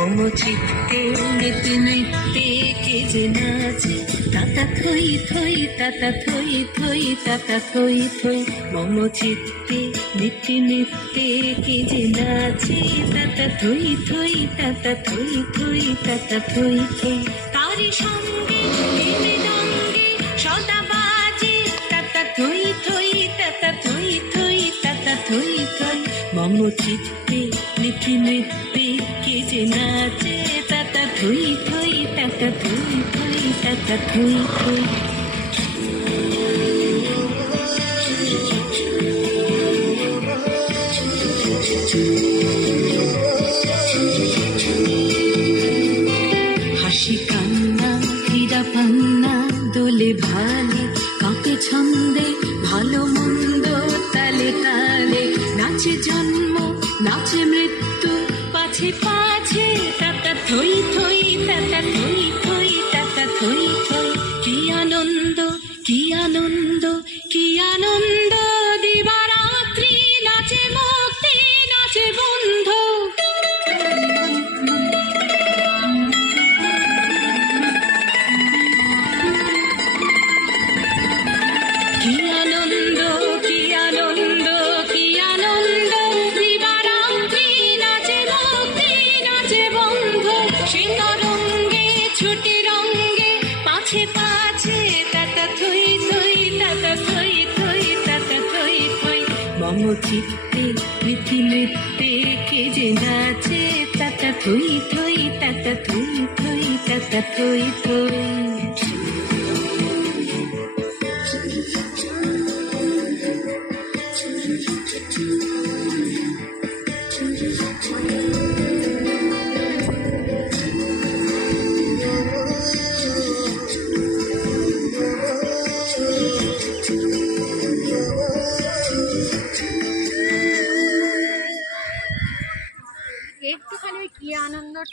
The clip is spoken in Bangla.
মম চিত্তে নিতে নিতে কে যে নাচে তাতা থই থই তাতা থই থই তাতা থই থই মম চিত্তে নিতে নিতে কে যে নাচে তাতা থই থই তাতা থই থই তাতা থই থই তারি সঙ্গে দিনে দঙ্গে সদা বাজে তাতা থই থই তাতা থই থই তাতা থই থই মম চিত্তে নিতে নিতে কে যে নাচে তাতা থই থই তাতা থই থই তাতা থই থই হাসি কান্না হীরা পান্না দোলে ভালে কাঁপে ছন্দে ভালো মন্দ তালে তালে নাচে জন্ম নাচে মৃত্যু পাছে পাছে তাতা থই থই তাতা থই থই তাতা থই থই কি আনন্দ কি আনন্দ কি আনন্দ দিবারাত্রি নাচে মুক্তি নাচে বন্ধু কি আনন্দ কি আনন্দ কি আনন্দ দিবারাত্রি নাচে মুক্তি নাচে বন্ধু সিংহরঙ্গে ছুটি রঙ্গে পাছে পাছে তাতা থই থই তাতা থই থই তাতা থই থই মম চিত্তে নিতে নিতে কে যে নাচে তাতা থই থই তাতা থই থই তাতা থই থই একটুখানি কি আনন্দ